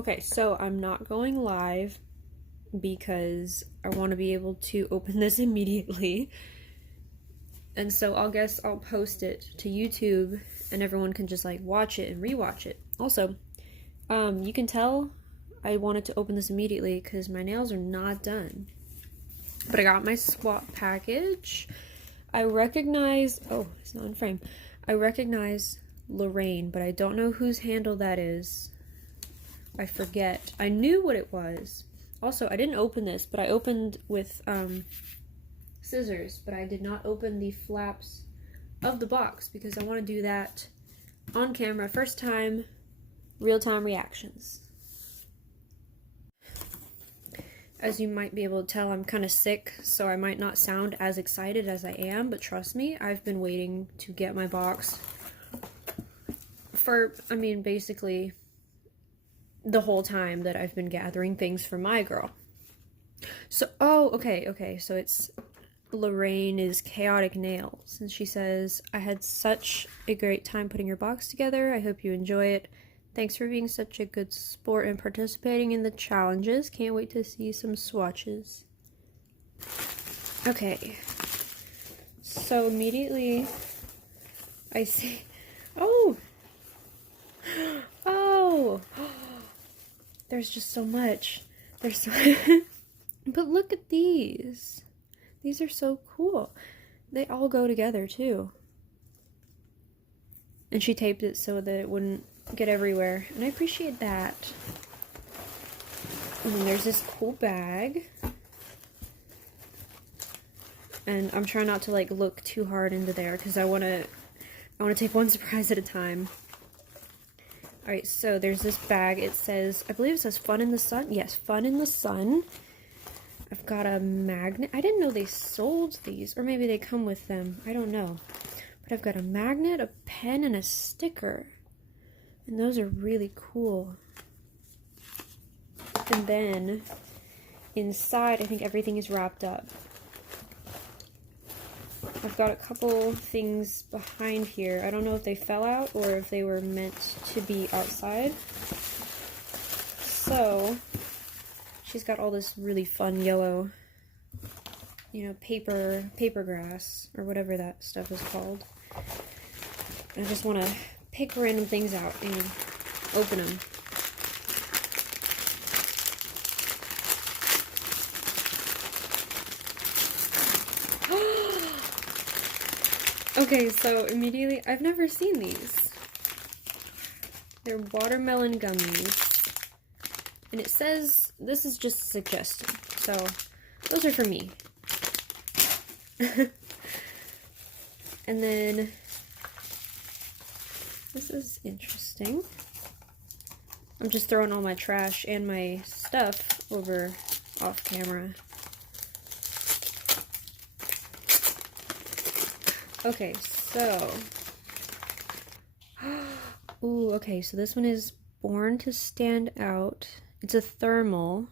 Okay, so I'm not going live because I want to be able to open this immediately. And so I'll post it to YouTube and everyone can just like watch it and rewatch it. Also, you can tell I wanted to open this immediately because my nails are not done. But I got my swap package. I recognize, oh, it's not in frame. I recognize Lorraine, but I don't know whose handle that is. I forget. I knew what it was. Also, I didn't open this, but I opened with scissors, but I did not open the flaps of the box because I want to do that on camera. First time, real-time reactions. As you might be able to tell, I'm kind of sick, so I might not sound as excited as I am, but trust me, I've been waiting to get my box for, basically the whole time that I've been gathering things for my girl. So, okay, so it's Lorraine is Chaotic Nails, and she says, I had such a great time putting your box together. I hope you enjoy it. Thanks for being such a good sport and participating in the challenges. Can't wait to see some swatches. Okay. So immediately I see, oh, there's just so much. There's so but look at these. These are so cool. They all go together too. And she taped it so that it wouldn't get everywhere, and I appreciate that. And then there's this cool bag, and I'm trying not to like look too hard into there because I want to take one surprise at a time. All right, so there's this bag. It says, I believe it says fun in the sun. Yes, fun in the sun. I've got a magnet. I didn't know they sold these, or maybe they come with them. I don't know. But I've got a magnet, a pen, and a sticker. And those are really cool. And then inside, I think everything is wrapped up. I've got a couple things behind here. I don't know if they fell out or if they were meant to be outside. So, she's got all this really fun yellow, paper grass, or whatever that stuff is called. I just want to pick random things out and open them. Okay, so immediately, I've never seen these. They're watermelon gummies. And it says, this is just a suggestion. So, those are for me. And then, this is interesting. I'm just throwing all my trash and my stuff over off camera. Okay, so, ooh, okay, so this one is Born to Stand Out. It's a thermal,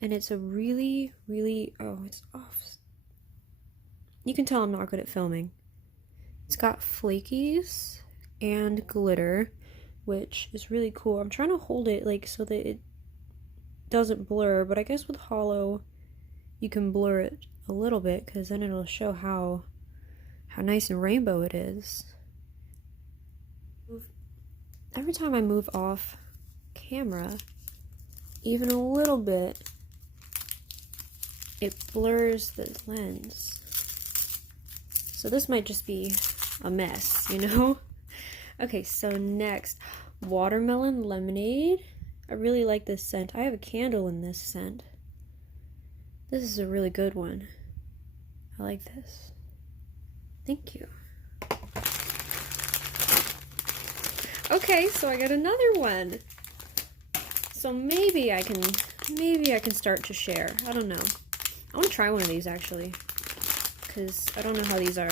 and it's a really, oh, it's off. You can tell I'm not good at filming. It's got flakies and glitter, which is really cool. I'm trying to hold it like so that it doesn't blur, but I guess with hollow you can blur it a little bit because then it'll show how nice and rainbow it is. Every time I move off camera even a little bit, it blurs the lens. So this might just be a mess, Okay, so next, watermelon lemonade. I really like this scent. I have a candle in this scent. This is a really good one. I like this. Thank you. Okay, so I got another one. So maybe I can start to share. I don't know. I want to try one of these actually, because I don't know how these are.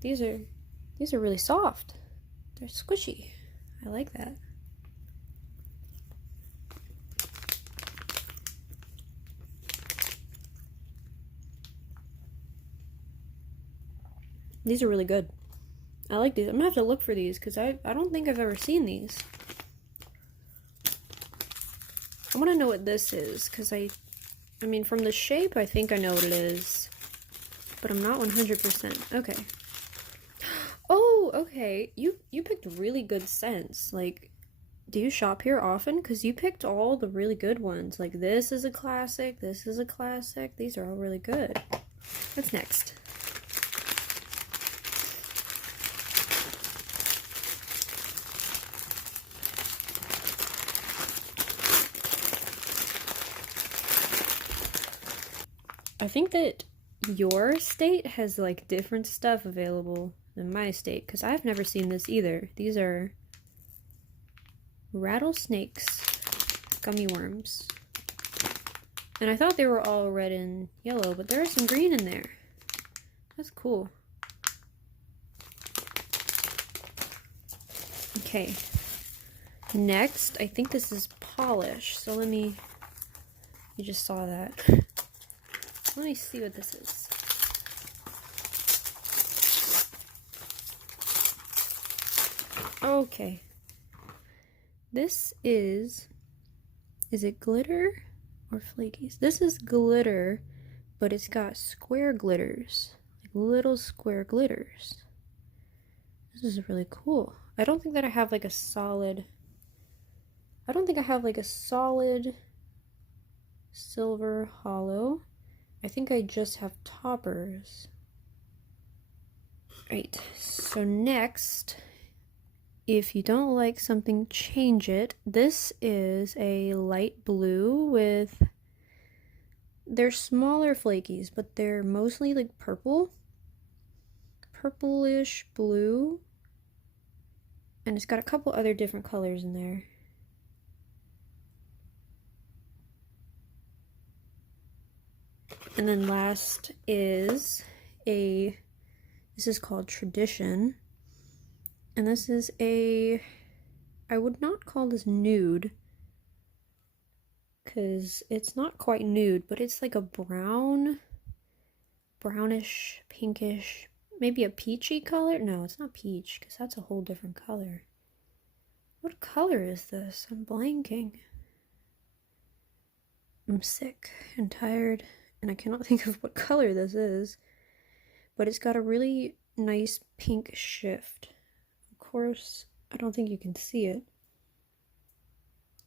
These are really soft. They're squishy. I like that. These are really good. I like these. I'm gonna have to look for these because I don't think I've ever seen these. I want to know what this is, because I mean, from the shape, I think I know what it is, but I'm not 100%. Okay. Oh, okay. You picked really good scents. Like, do you shop here often? Because you picked all the really good ones. Like, this is a classic, this is a classic. These are all really good. What's next? I think that your state has like different stuff available than my state, because I've never seen this either. These are rattlesnakes gummy worms. And I thought they were all red and yellow, but there is some green in there. That's cool. Okay. Next, I think this is polish. So you just saw that. Let me see what this is. Okay. This is it glitter or flakies? This is glitter, but it's got square glitters, like little square glitters. This is really cool. I don't think that I have like a solid, silver hollow. I think I just have toppers. Right, so next, if you don't like something, change it. This is a light blue with, they're smaller flakies, but they're mostly like purplish blue. And it's got a couple other different colors in there. And then last is this is called Tradition. And this is I would not call this nude, because it's not quite nude, but it's like a brownish, pinkish, maybe a peachy color. No, it's not peach, because that's a whole different color. What color is this? I'm blanking. I'm sick and tired, and I cannot think of what color this is, but it's got a really nice pink shift. Of course, I don't think you can see it,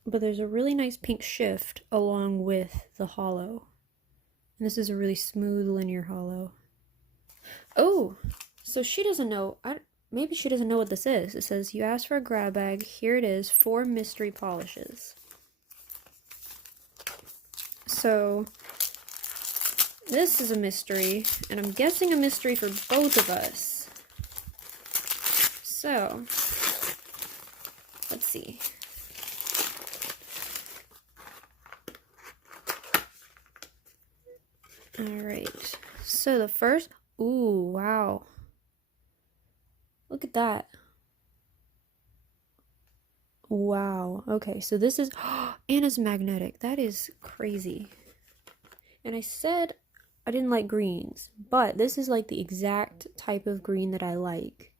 but there's a really nice pink shift along with the hollow. And this is a really smooth linear hollow. Oh, so she doesn't know, maybe she doesn't know what this is. It says, you asked for a grab bag, here it is, 4 mystery polishes. So this is a mystery, and I'm guessing a mystery for both of us. So, let's see. Alright, so the first, ooh, wow. Look at that. Wow, okay, so this is, and it's magnetic. That is crazy. And I said I didn't like greens, but this is like the exact type of green that I like.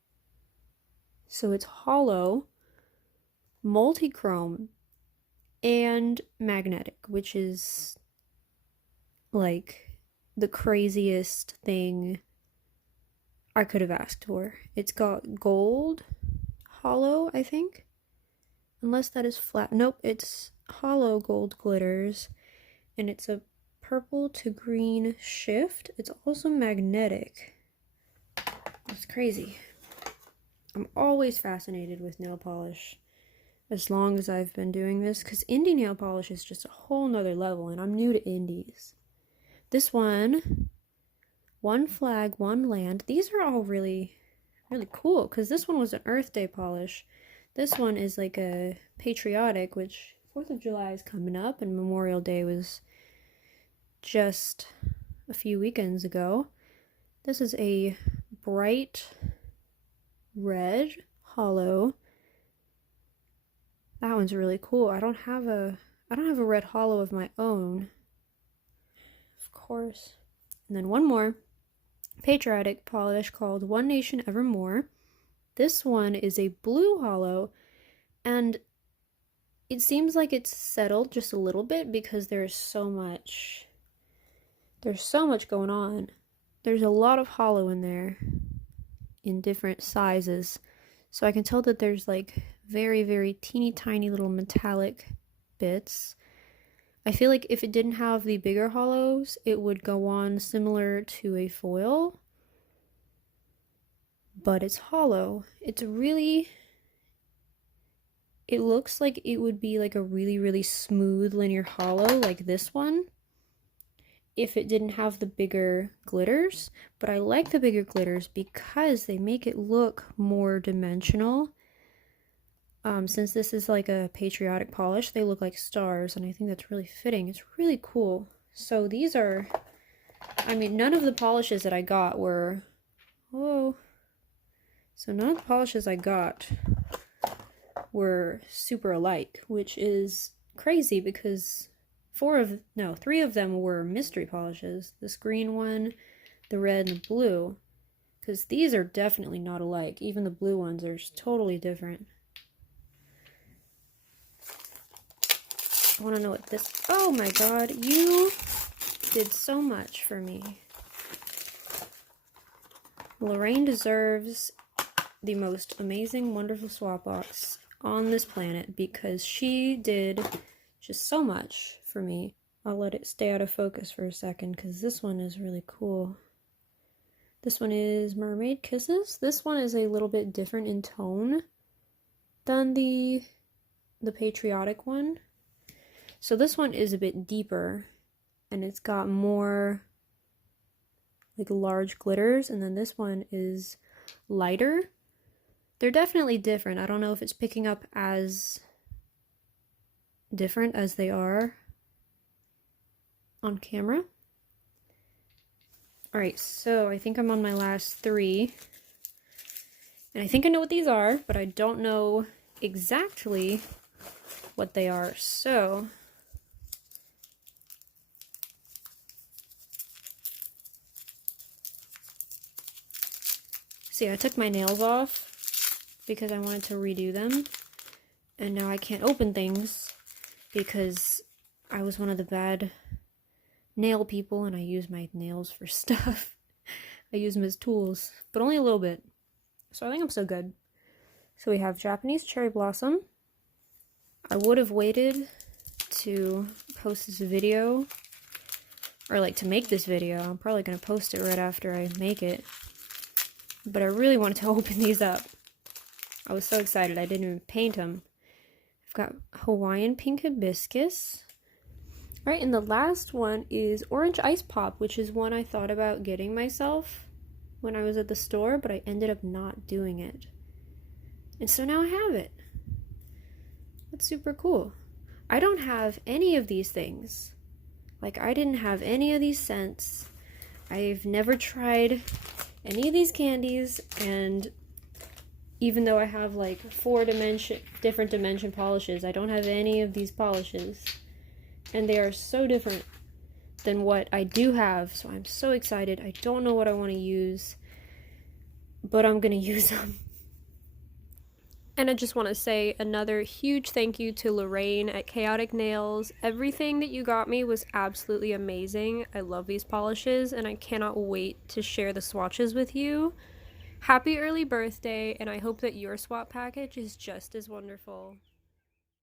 So it's hollow, multi-chrome, and magnetic, which is like the craziest thing I could have asked for. It's got gold hollow, I think. Unless that is flat. Nope, it's hollow gold glitters, and it's a purple to green shift. It's also magnetic. That's crazy. I'm always fascinated with nail polish as long as I've been doing this, because indie nail polish is just a whole nother level, and I'm new to indies. This one flag, one land. These are all really, really cool, because this one was an Earth Day polish. This one is like a patriotic, which 4th of July is coming up, and Memorial Day was just a few weekends ago. This is a bright red hollow. That one's really cool. I don't have a red hollow of my own, of course. And then one more patriotic polish called One Nation Evermore. This one is a blue hollow, and it seems like it's settled just a little bit because there's so much going on. There's a lot of hollow in there in different sizes. So I can tell that there's like very, very teeny tiny little metallic bits. I feel like if it didn't have the bigger hollows, it would go on similar to a foil. But it's hollow. It looks like it would be like a really, really smooth linear hollow like this one if it didn't have the bigger glitters. But I like the bigger glitters because they make it look more dimensional. Since this is like a patriotic polish, they look like stars, and I think that's really fitting. It's really cool. So these are, I mean, none of the polishes that I got were, whoa. So none of the polishes I got were super alike, which is crazy because three of them were mystery polishes. This green one, the red, and the blue. Because these are definitely not alike. Even the blue ones are totally different. I want to know what this... Oh my god, you did so much for me. Lorraine deserves the most amazing, wonderful swap box on this planet because she did just so much for me. I'll let it stay out of focus for a second because this one is really cool. This one is Mermaid Kisses. This one is a little bit different in tone than the patriotic one. So this one is a bit deeper and it's got more like large glitters, and then this one is lighter. They're definitely different. I don't know if it's picking up as different as they are on camera. Alright, so I think I'm on my last three. And I think I know what these are, but I don't know exactly what they are. So see, I took my nails off because I wanted to redo them, and now I can't open things because I was one of the bad nail people and I use my nails for stuff. I use them as tools, but only a little bit. So I think I'm so good. So we have Japanese Cherry Blossom. I would have waited to post this video, or like to make this video. I'm probably going to post it right after I make it. But I really wanted to open these up. I was so excited I didn't even paint them. I've got Hawaiian Pink Hibiscus. Alright, and the last one is Orange Ice Pop, which is one I thought about getting myself when I was at the store, but I ended up not doing it. And so now I have it. That's super cool. I don't have any of these things. Like, I didn't have any of these scents. I've never tried any of these candies, and even though I have like 4 different dimension polishes, I don't have any of these polishes, and they are so different than what I do have, so I'm so excited. I don't know what I want to use, but I'm gonna use them. And I just want to say another huge thank you to Lorraine at Chaotic Nails. Everything that you got me was absolutely amazing. I love these polishes and I cannot wait to share the swatches with you. Happy early birthday, and I hope that your swap package is just as wonderful.